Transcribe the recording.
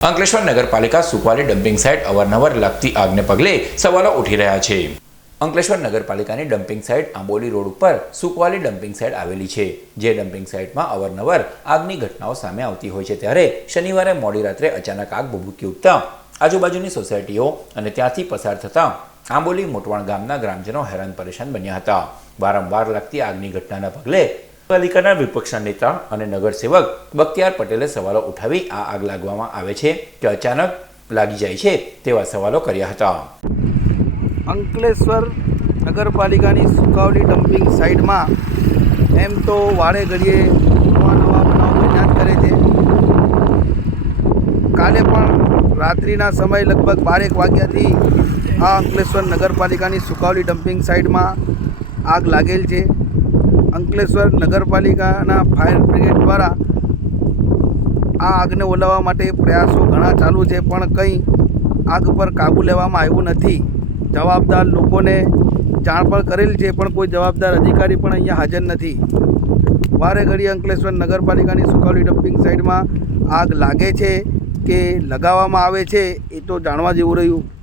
અંકલેશ્વર નગરપાલિકા સુકવાલી dumping site અવારનવાર લાગતી આગને પગલે સવાલો ઉઠી રહ્યા છે. અંકલેશ્વર નગરપાલિકાની ડમ્પિંગ સાઇટ આંબોલી રોડ ઉપર સુકવાલી ડમ્પિંગ સાઇટ આવેલી છે. જે ડમ્પિંગ સાઇટમાં અવારનવાર આગની ઘટનાઓ સામે આવતી હોય છે ત્યારે શનિવારે મોડી રાત્રે અચાનક આગ ભભૂકી ઉઠતા આજુબાજુની સોસાયટીઓ અને ત્યાંથી પસાર થતા આંબોલી મોટવાણ ગામના ગ્રામજનો હેરાન પરેશાન બન્યા હતા. વારંવાર લાગતી આગની ઘટનાના પગલે પાલિકાના વિપક્ષના નેતા અને નગરસેવક બખ્તિયાર પટેલે સવાલો ઉઠાવી આ આગ લાગવામાં આવે છે કે અચાનક લાગી જાય છે તેવા સવાલો કર્યા હતા. અંકલેશ્વર નગરપાલિકાની સુકાવલી ડમ્પિંગ સાઈડમાં એમ તો વારે ઘડીએ નવા નવા બનાવ બન્યા કરે છે. કાલે પણ રાત્રિના સમય લગભગ બારેક વાગ્યાથી આ અંકલેશ્વર નગરપાલિકાની સુકાવલી ડમ્પિંગ સાઈડમાં આગ લાગેલ છે. અંકલેશ્વર નગરપાલિકાના ફાયર બ્રિગેડ દ્વારા આ આગને ઓલવવા માટે પ્રયાસો ઘણા ચાલુ છે, પણ કંઈ આગ પર કાબૂ લેવામાં આવ્યું નથી. જવાબદાર લોકોને જાણ પણ કરેલ છે, પણ કોઈ જવાબદાર અધિકારી પણ અહીંયા હાજર નથી. વારે ઘડી અંકલેશ્વર નગરપાલિકાની સુકાવલી ડમ્પિંગ સાઇટમાં આગ લાગે છે કે લગાવવામાં આવે છે, એ તો જાણવા જેવું રહ્યું.